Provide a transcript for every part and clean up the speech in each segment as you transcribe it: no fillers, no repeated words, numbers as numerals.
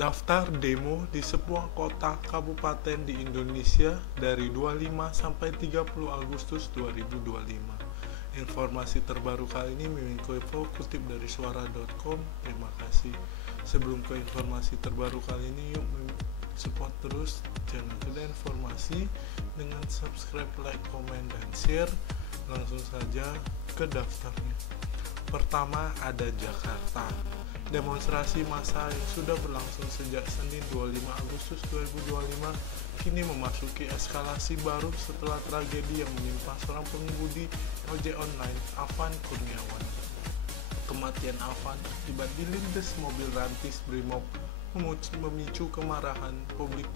Daftar demo di sebuah kota kabupaten di Indonesia dari 25 sampai 30 Agustus 2025. Informasi terbaru kali ini Mimin Koipo kutip dari suara.com. Terima kasih. Sebelum ke informasi terbaru kali ini, yuk support terus channel Kedai Informasi dengan subscribe, like, komen, dan share. Langsung saja ke daftarnya. Pertama ada Jakarta. Demonstrasi massa yang sudah berlangsung sejak Senin 25 Agustus 2025 kini memasuki eskalasi baru setelah tragedi yang menimpa seorang pengemudi ojek online, Afan Kurniawan. Kematian Afan akibat dilindas mobil rantis Brimob memicu kemarahan publik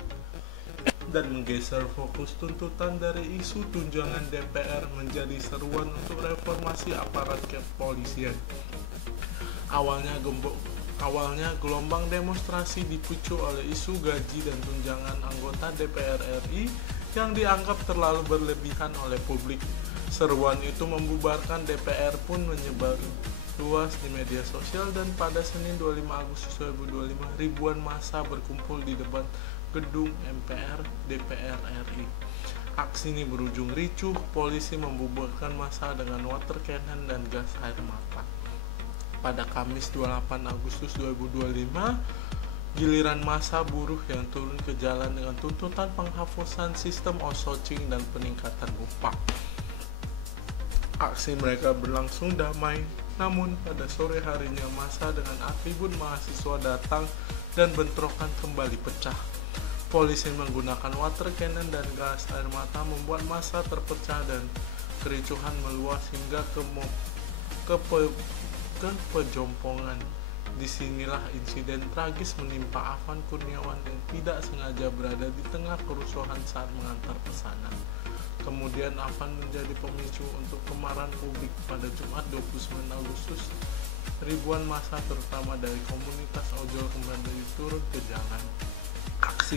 dan menggeser fokus tuntutan dari isu tunjangan DPR menjadi seruan untuk reformasi aparat kepolisian. Awalnya gelombang demonstrasi dipicu oleh isu gaji dan tunjangan anggota DPR RI yang dianggap terlalu berlebihan oleh publik. Seruan itu membubarkan DPR pun menyebar luas di media sosial, dan pada Senin 25 Agustus 2025 ribuan massa berkumpul di depan gedung MPR DPR RI. Aksi ini berujung ricuh, polisi membubarkan massa dengan water cannon dan gas air mata. Pada Kamis 28 Agustus 2025, giliran massa buruh yang turun ke jalan dengan tuntutan penghapusan sistem outsourcing dan peningkatan upah. Aksi mereka berlangsung damai, namun pada sore harinya massa dengan atribut mahasiswa datang dan bentrokan kembali pecah. Polisi menggunakan water cannon dan gas air mata membuat massa terpecah dan kericuhan meluas hingga ke Pejompongan. Disinilah insiden tragis menimpa Afan Kurniawan yang tidak sengaja berada di tengah kerusuhan saat mengantar pesanan. Kemudian Afan menjadi pemicu untuk kemarahan publik. Pada Jumat 29 Agustus, ribuan massa terutama dari komunitas ojol kembali turun ke jalan. Aksi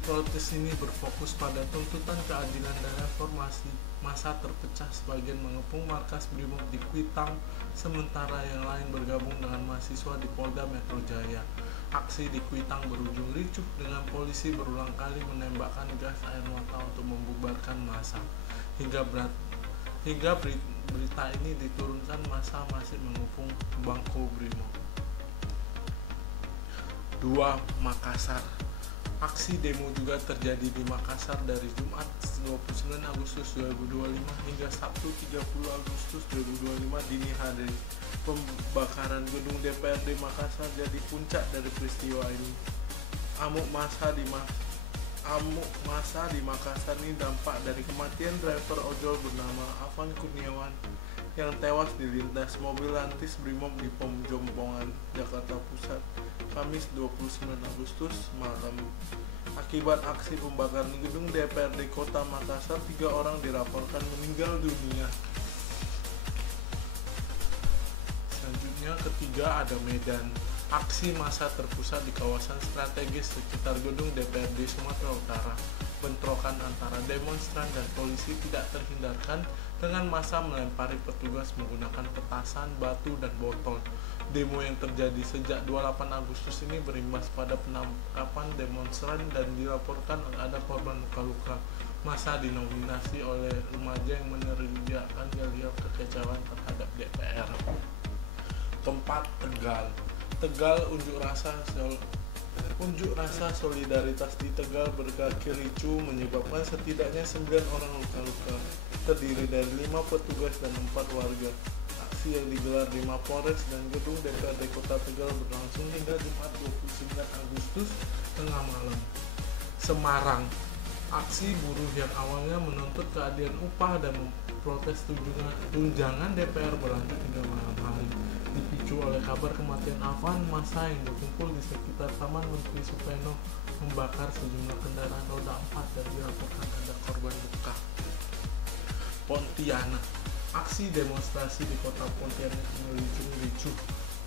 protes ini berfokus pada tuntutan keadilan dan reformasi. Massa terpecah, sebagian mengepung markas Brimob di Kuitang, sementara yang lain bergabung dengan mahasiswa di Polda Metro Jaya. Aksi di Kuitang berujung ricuh dengan polisi berulang kali menembakkan gas air mata untuk membubarkan massa. Hingga berita ini diturunkan, massa masih mengepung bangku Brimob. 2. Makassar. Aksi demo juga terjadi di Makassar dari Jumat 29 Agustus 2025 hingga Sabtu 30 Agustus 2025 dini hari. Pembakaran gedung DPRD Makassar jadi puncak dari peristiwa ini. Amuk massa di Makassar ini dampak dari kematian driver ojol bernama Afan Kurniawan yang tewas dilindas mobil rantis Brimob di Pejompongan, Jakarta Pusat, Kamis 29 Agustus malam. Akibat aksi pembakaran gedung DPRD Kota Makassar, 3 orang dilaporkan meninggal dunia. Selanjutnya, ketiga ada Medan. Aksi massa terpusat di kawasan strategis sekitar gedung DPRD Sumatera Utara. Bentrokan antara demonstran dan polisi tidak terhindarkan dengan massa melempari petugas menggunakan petasan, batu, dan botol. Demo yang terjadi sejak 28 Agustus ini berimbas pada penangkapan demonstran dan dilaporkan ada korban luka-luka. Massa dinominasi oleh remaja yang meneriakkan yel-yel kekecewaan terhadap DPR. Keempat, Tegal. Unjuk rasa solidaritas di Tegal berakhir ricuh menyebabkan setidaknya 9 orang luka-luka, terdiri dari 5 petugas dan 4 warga. Aksi yang digelar di Mapolres dan gedung DPRD Kota Tegal berlangsung hingga Jumat 29 Agustus tengah malam. Semarang. Aksi buruh yang awalnya menuntut keadilan upah dan memprotes tunjangan DPR berlanjut hingga malam hari. Dipicu oleh kabar kematian Afan, massa yang berkumpul di sekitar Taman Menteri Supeno membakar sejumlah kendaraan roda 4 dan dilaporkan ada korban luka. Pontianak. Aksi demonstrasi di kota Pontianak berujung ricuh.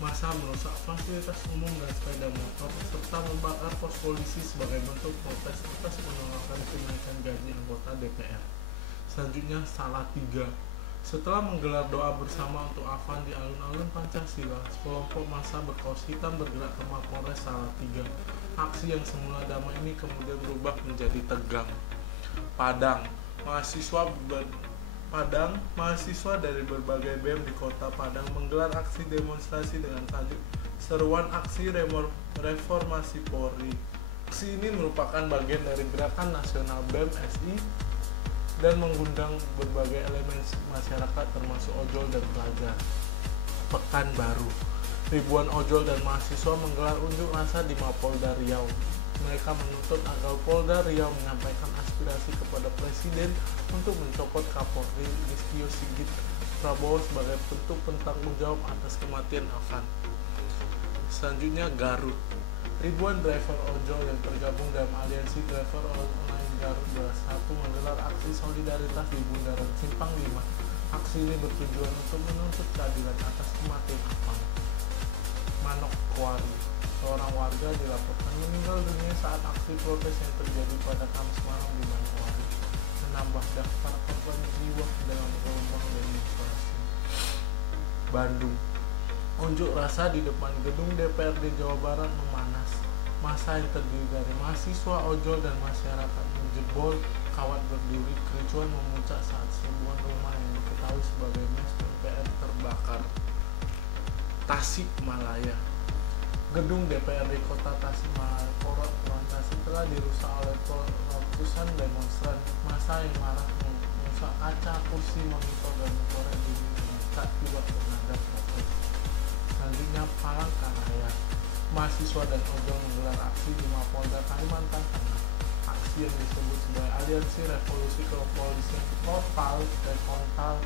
Massa merusak fasilitas umum dan sepeda motor serta membakar pos polisi sebagai bentuk protes atas penolakan kenaikan gaji anggota DPR. Selanjutnya, Salatiga. Setelah menggelar doa bersama untuk Afan di alun-alun Pancasila, sekelompok massa berkaos hitam bergerak ke Mapolres Salatiga. Aksi yang semula damai ini kemudian berubah menjadi tegang. Padang, mahasiswa dari berbagai BEM di kota Padang menggelar aksi demonstrasi dengan tajuk Seruan Aksi Reformasi Polri. Aksi ini merupakan bagian dari gerakan nasional BEM SI dan mengundang berbagai elemen masyarakat termasuk ojol dan pelajar. Pekanbaru, ribuan ojol dan mahasiswa menggelar unjuk rasa di Mapolda Riau. Mereka menuntut agar Polda Riau menyampaikan aspirasi kepada Presiden untuk mencopot Kapolri Listio Sigit Prabowo sebagai bentuk bertanggung jawab atas kematian Afan. Selanjutnya Garut, ribuan driver ojol yang tergabung dalam aliansi driver online Garut 21 menggelar aksi solidaritas di Bundaran Simpang 5. Aksi ini bertujuan untuk menuntut keadilan atas kematian Afan. Manokwari, seorang warga dilaporkan meninggal dunia saat aksi protes yang terjadi pada Kamis malam di Manokwari, menambah daftar korban jiwa dalam gelombang demonstrasi. Bandung, unjuk rasa di depan gedung DPRD Jawa Barat memanas. Massa yang terdiri dari mahasiswa, ojol, dan masyarakat menjebol kawat berduri. Kericuan memuncak saat sebuah rumah yang diketahui sebagai mes DPR terbakar. Tasikmalaya, gedung DPRD Kota Tasikmalaya Korantasi telah dirusak oleh ratusan demonstran. Massa yang marah merusak kaca, kursi, monitor, dan korek dinding saat tiba bernada protes. Selanjutnya Palangkaraya, mahasiswa dan ojol menggelar aksi di Mapolda Kalimantan Tengah. Aksi yang disebut sebagai Aliansi Revolusi Kepolisian Total Rekontal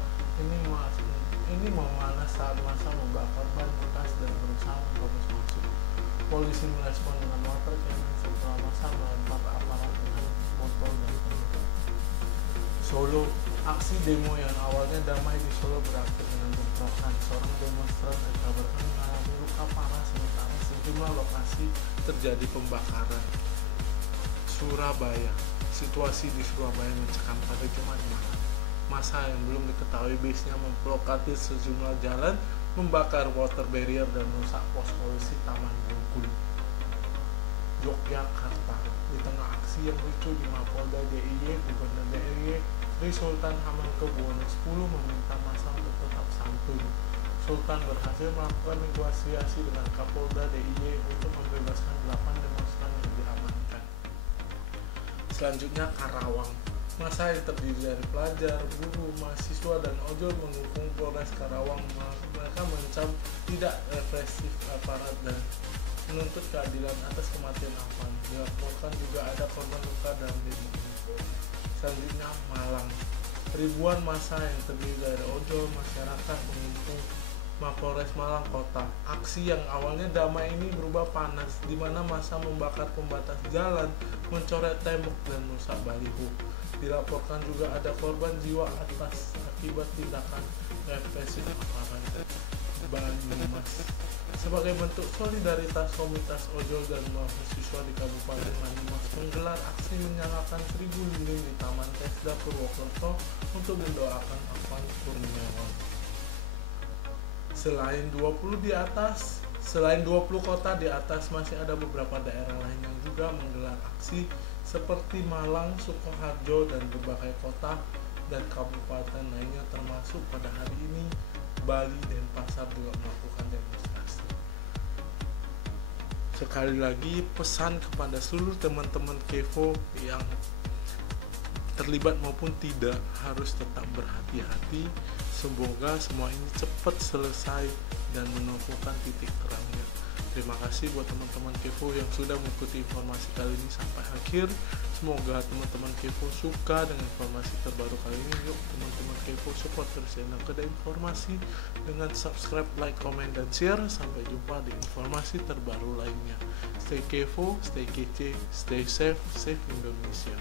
ini memanas saat massa membakar ban bekas dan berusaha menerobos masuk. Polisi merespon dengan water cannon setelah massa melempar aparat dengan botol dan peluru. Solo, aksi demo yang awalnya damai di Solo berakhir dengan bentrokan. Seorang demonstran dikabarkan mengalami luka parah sementara sejumlah lokasi terjadi pembakaran. Surabaya, situasi di Surabaya mencekam pada Jumat malam. Massa yang belum diketahui base-nya memblokade sejumlah jalan, membakar water barrier dan merusak pos polisi Taman Bungkul. Yogyakarta, di tengah aksi yang ricuh di Mapolda DIY, Gubernur DIY Sri Sultan Hamengkubuwono X meminta massa untuk tetap santun. Sultan berhasil melakukan negosiasi dengan Kapolda DIY untuk membebaskan 8 demonstran yang diamankan. Selanjutnya Karawang, massa yang terdiri dari pelajar, buruh, mahasiswa, dan ojol mendukung Polres Karawang. Mereka mencam tidak represif aparat dan menuntut keadilan atas kematian Afan. Dilaporkan juga ada korban luka dalam demo ini. Selanjutnya Malang, ribuan massa yang terdiri dari ojol masyarakat mengepung Mapolres Malang Kota. Aksi yang awalnya damai ini berubah panas, di mana massa membakar pembatas jalan, mencoret tembok, dan merusak baliho. Dilaporkan juga ada korban jiwa atas akibat tindakan represif aparat. Banyumas, sebagai bentuk solidaritas komunitas ojol dan mahasiswa di Kabupaten Banyumas menggelar aksi menyalakan 1000 lilin di Taman Tesda Purwokerto untuk mendoakan Afan Kurniawan. Selain 20 kota di atas, masih ada beberapa daerah lain yang juga menggelar aksi seperti Malang, Sukoharjo, dan berbagai kota dan kabupaten lainnya, termasuk pada hari ini Bali dan Pasar juga melakukan demonstrasi. Sekali lagi pesan kepada seluruh teman-teman Kevo yang terlibat maupun tidak, harus tetap berhati-hati. Semoga semua ini cepat selesai dan menemukan titik terangnya. Terima kasih buat teman-teman Kevo yang sudah mengikuti informasi kali ini sampai akhir. Semoga teman-teman Kevo suka dengan informasi terbaru kali ini. Yuk teman-teman Kevo support terus channel Kedai Informasi dengan subscribe, like, comment, dan share. Sampai jumpa di informasi terbaru lainnya. Stay Kevo, stay kece, stay safe, save Indonesia.